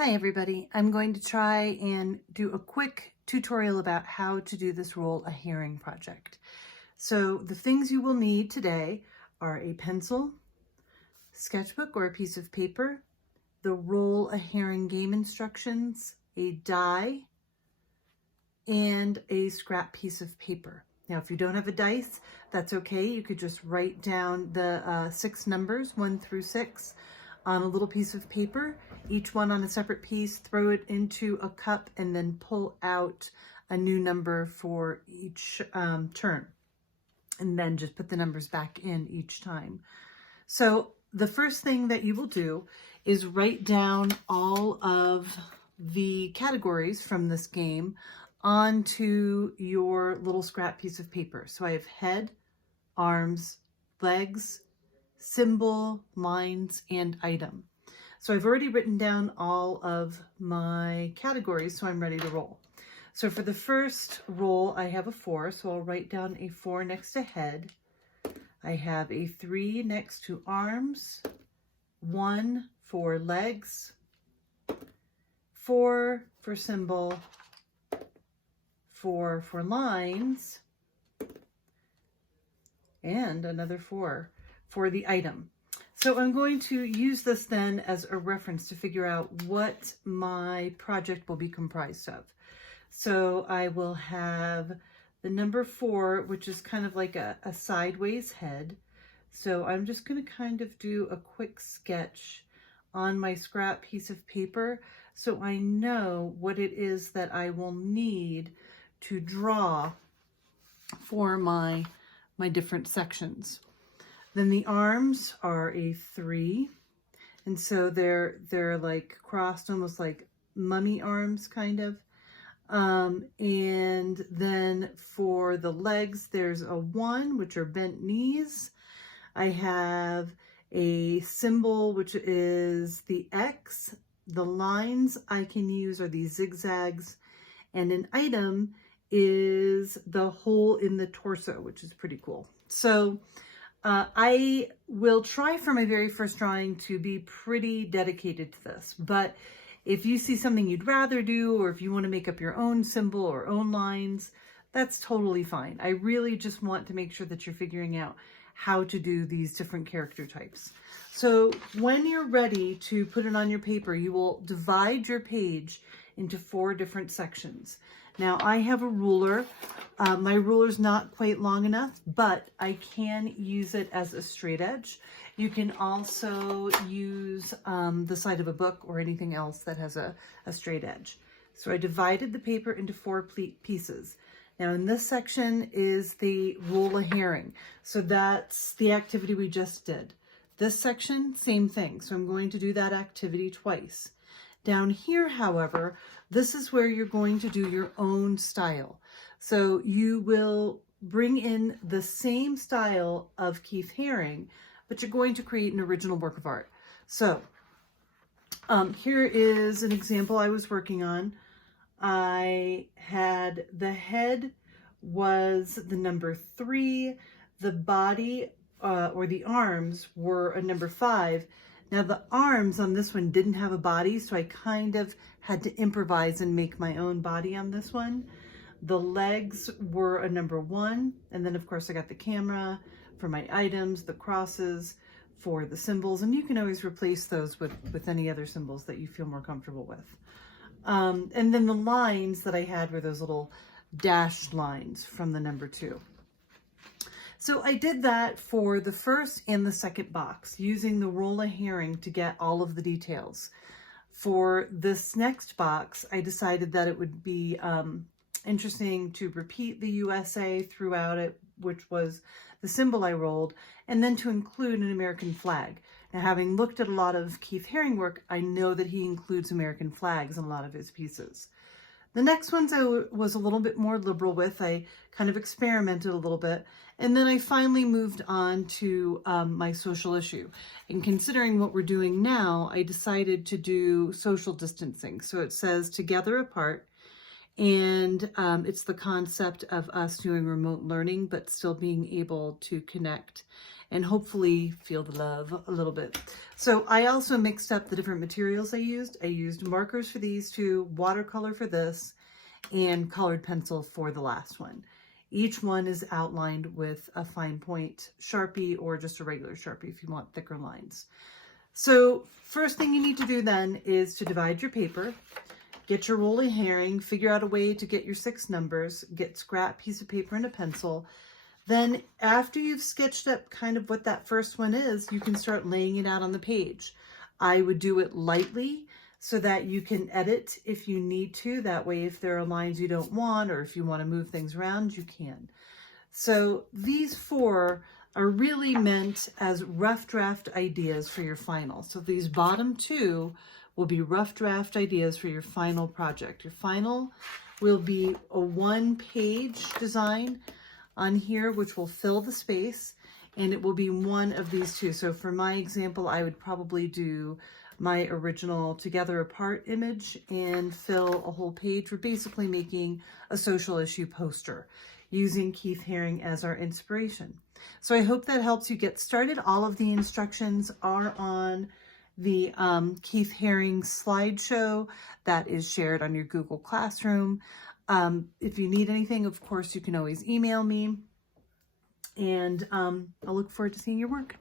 Hi everybody, I'm going to try and do a quick tutorial about how to do this Roll-A-Haring project. So the things you will need today are a pencil, sketchbook or a piece of paper, the Roll-A-Haring game instructions, a die, and a scrap piece of paper. Now if you don't have a dice, that's okay. You could just write down the 6 numbers, 1 through 6, on a little piece of paper, each one on a separate piece, throw it into a cup, and then pull out a new number for each turn. And then just put the numbers back in each time. So the first thing that you will do is write down all of the categories from this game onto your little scrap piece of paper. So I have head, arms, legs, symbol, lines, and item. So I've already written down all of my categories, so I'm ready to roll. So for the first roll, I have a 4, so I'll write down a 4 next to head. I have a 3 next to arms, 1 for legs, 4 for symbol, 4 for lines, and another 4 for the item. So I'm going to use this then as a reference to figure out what my project will be comprised of. So I will have the number 4, which is kind of like a sideways head. So I'm just going to kind of do a quick sketch on my scrap piece of paper so I know what it is that I will need to draw for my different sections. Then the arms are a 3, and so they're like crossed, almost like mummy arms kind of. And then for the legs, there's a 1, which are bent knees. I have a symbol, which is the X. The lines I can use are these zigzags, and an item is the hole in the torso, which is pretty cool. So I will try for my very first drawing to be pretty dedicated to this, but if you see something you'd rather do, or if you want to make up your own symbol or own lines, that's totally fine. I really just want to make sure that you're figuring out how to do these different character types. So when you're ready to put it on your paper, you will divide your page into 4 different sections. Now I have a ruler. My ruler's not quite long enough, but I can use it as a straight edge. You can also use the side of a book or anything else that has a straight edge. So I divided the paper into 4 pieces. Now in this section is the Roll-A-Haring. So that's the activity we just did. This section, same thing. So I'm going to do that activity twice. Down here, however, this is where you're going to do your own style. So you will bring in the same style of Keith Haring, but you're going to create an original work of art. So here is an example I was working on. I had the head was the number 3, the body or the arms were a number 5. Now the arms on this one didn't have a body, so I kind of had to improvise and make my own body on this one. The legs were a number 1, and then of course I got the camera for my items, the crosses for the symbols, and you can always replace those with any other symbols that you feel more comfortable with. And then the lines that I had were those little dashed lines from the number 2. So I did that for the first and the second box, using the Roll-A-Haring to get all of the details. For this next box, I decided that it would be interesting to repeat the USA throughout it, which was the symbol I rolled, and then to include an American flag. Now, having looked at a lot of Keith Haring work, I know that he includes American flags in a lot of his pieces. The next ones I was a little bit more liberal with. I kind of experimented a little bit, and then I finally moved on to my social issue. And considering what we're doing now, I decided to do social distancing. So it says together apart, and it's the concept of us doing remote learning, but still being able to connect. and hopefully feel the love a little bit. So I also mixed up the different materials I used. I used markers for these two, watercolor for this, and colored pencil for the last one. Each one is outlined with a fine point Sharpie or just a regular Sharpie if you want thicker lines. So first thing you need to do then is to divide your paper, get your Roll-A-Haring, figure out a way to get your 6 numbers, get scrap piece of paper and a pencil. Then after you've sketched up kind of what that first one is, you can start laying it out on the page. I would do it lightly so that you can edit if you need to. That way, if there are lines you don't want, or if you want to move things around, you can. So these 4 are really meant as rough draft ideas for your final. So these bottom 2 will be rough draft ideas for your final project. Your final will be a 1-page design on here, which will fill the space, and it will be one of these 2. So for my example, I would probably do my original together apart image and fill a whole page. We're basically making a social issue poster using Keith Haring as our inspiration. So I hope that helps you get started. All of the instructions are on the Keith Haring slideshow that is shared on your Google Classroom. If you need anything, of course, you can always email me, and I'll look forward to seeing your work.